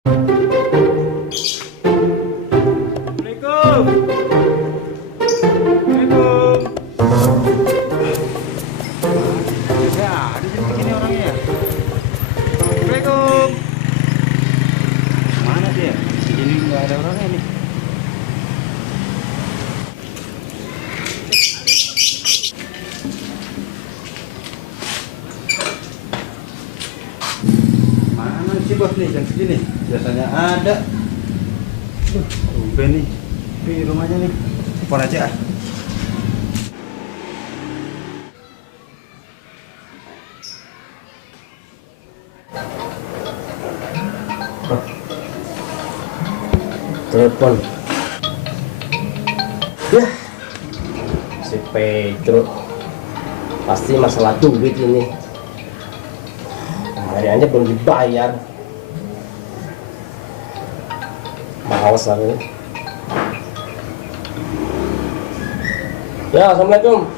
Assalamualaikum. Assalamualaikum. Ya, ada di sini orangnya ya. Assalamualaikum. Mana dia? Ini nggak ada orangnya nih. Mana sih bos nih jam segini? Biasanya ada. Tumben nih. Di rumahnya nih. Telepon aja ah. Telepon. Ya, si Pedro pasti masalah duit ini. Hariannya belum dibayar. Males aku. Ya, assalamualaikum.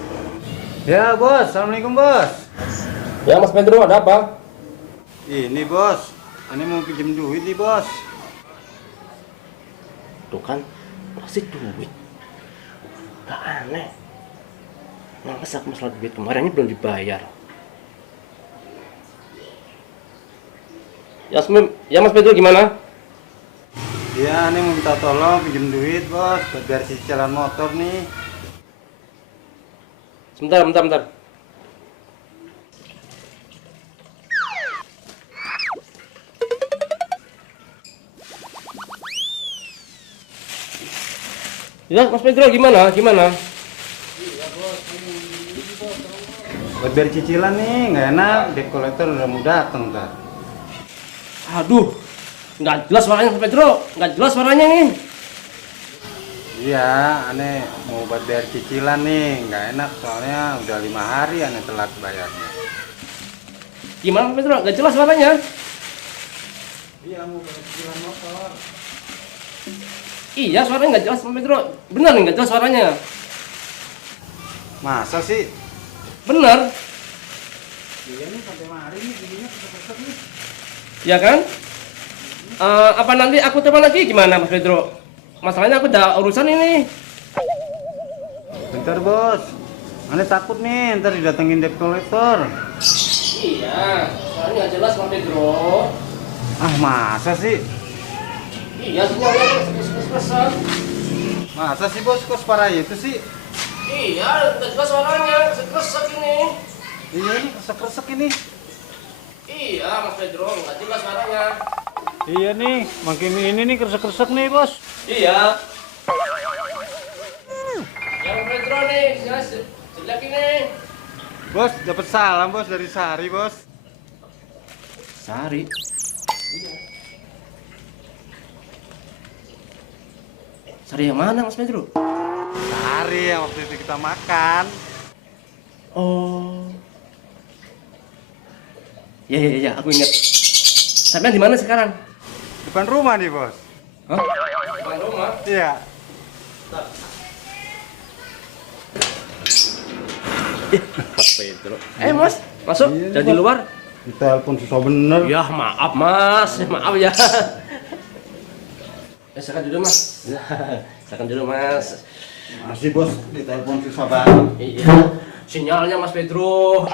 Ya bos, assalamualaikum bos. Ya Mas Pedro, ada apa? Ini bos, ini mau pinjam duit nih bos. Tuh kan, masih duit. Gak aneh. Males aku masalah duit, kemarinnya belum dibayar. Ya Mas Pedro gimana? Ya, ini mau minta tolong pinjam duit bos, buat bayar cicilan motor nih. Bentar. Ya Mas Pedro gimana? Buat bayar cicilan nih, nggak enak, debt collector udah mau datang ntar. Aduh, nggak jelas suaranya Mas Pedro, nggak jelas suaranya nih. Iya, aneh mau buat bayar cicilan nih, nggak enak soalnya udah 5 hari aneh telat bayarnya. Gimana Mas Pedro? Nggak jelas suaranya. Iya, mau bayar cicilan motor. Iya suaranya nggak jelas Mas Pedro. Bener nih nggak jelas suaranya. Masa sih? Bener. Iya nih sampai hari nih giginya kesek-kesek nih. Ya kan? Apa nanti aku telepon lagi gimana Mas Pedro? Masalahnya aku udah urusan ini. Bentar bos, aneh takut nih ntar didatengin debt collector. Iya, soalnya nggak jelas Mas Pedro. Ah masa sih? Iya, semuanya kesek-kesek. Masa sih bos, kok separah itu sih? Iya, nggak jelas suaranya, kesek ini. Iya nih, kesek-kesek ini. Iya, Mas Pedro, nggak jelas suaranya. Iya nih, makin ini nih kresek-kresek nih bos. Iya. Yang Pedro nih, jelas jelek ini. Bos, dapat salam bos dari Sari bos. Sari. Sari yang mana Mas Pedro? Sari yang waktu itu kita makan. Oh. Ya, aku ingat. Sampai di mana sekarang? Depan rumah nih bos. Hah? Depan rumah. Iya. Mas Pedro. Mas, masuk. Iya, Jadi Bos. luar. Ditelepon susah bener. Ya, maaf Mas. Maaf ya. Silakan dulu Mas. Silakan dulu Mas. Masih bos, ditelepon susah banget. Iya. Sinyalnya Mas Pedro.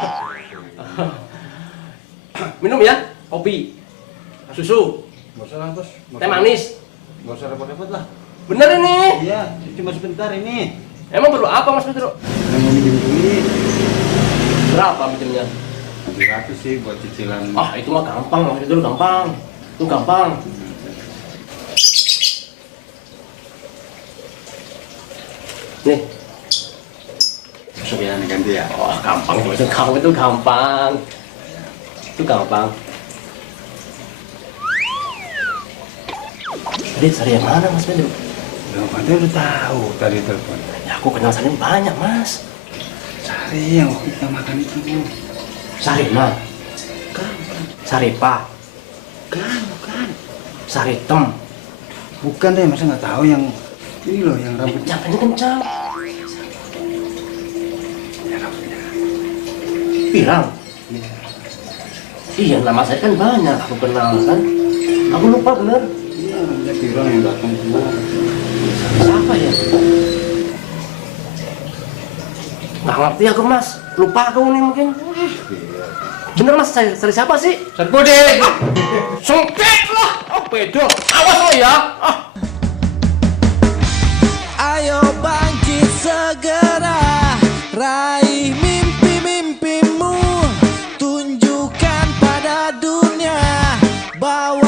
Minum ya, kopi, susu, Gak usah lah bos. teh manis. Gak usah repot-repot lah. Bener ini. Iya, cuma sebentar ini. Emang perlu apa Mas Pedro? Yang mau minjem duit. Berapa pinjamnya? 300 sih buat cicilan. Ah, itu mah gampang Mas Pedro, gampang. Itu gampang. Nih. Masuk ya, nih ganti ya. Oh, gampang itu gampang. Itu gampang. Tadi Sari yang mana Mas Pedro? Udah tahu tadi telepon. Ya aku kenal Sari banyak Mas. Sari yang waktu kita makan itu. Sarima, Bukan. Saripa, Bukan. Saritem. Bukan deh, masa nggak tahu yang ini loh, yang rambutnya. Kencang. Ya, rambutnya. Pirang. Iya. Iya, nama saya kan banyak, aku kenal kan. Aku lupa bener. Iya, dia bilang yang datang semua. Siapa ya? Nggak ngerti aku mas. Lupa aku nih mungkin. Bener mas, saya siapa sih? Serpudi. Sempit lah. Oh beda. Awas lo ya. Ah. Ayo bangkit segera, raih mimpi-mimpimu, tunjukkan pada dunia bahwa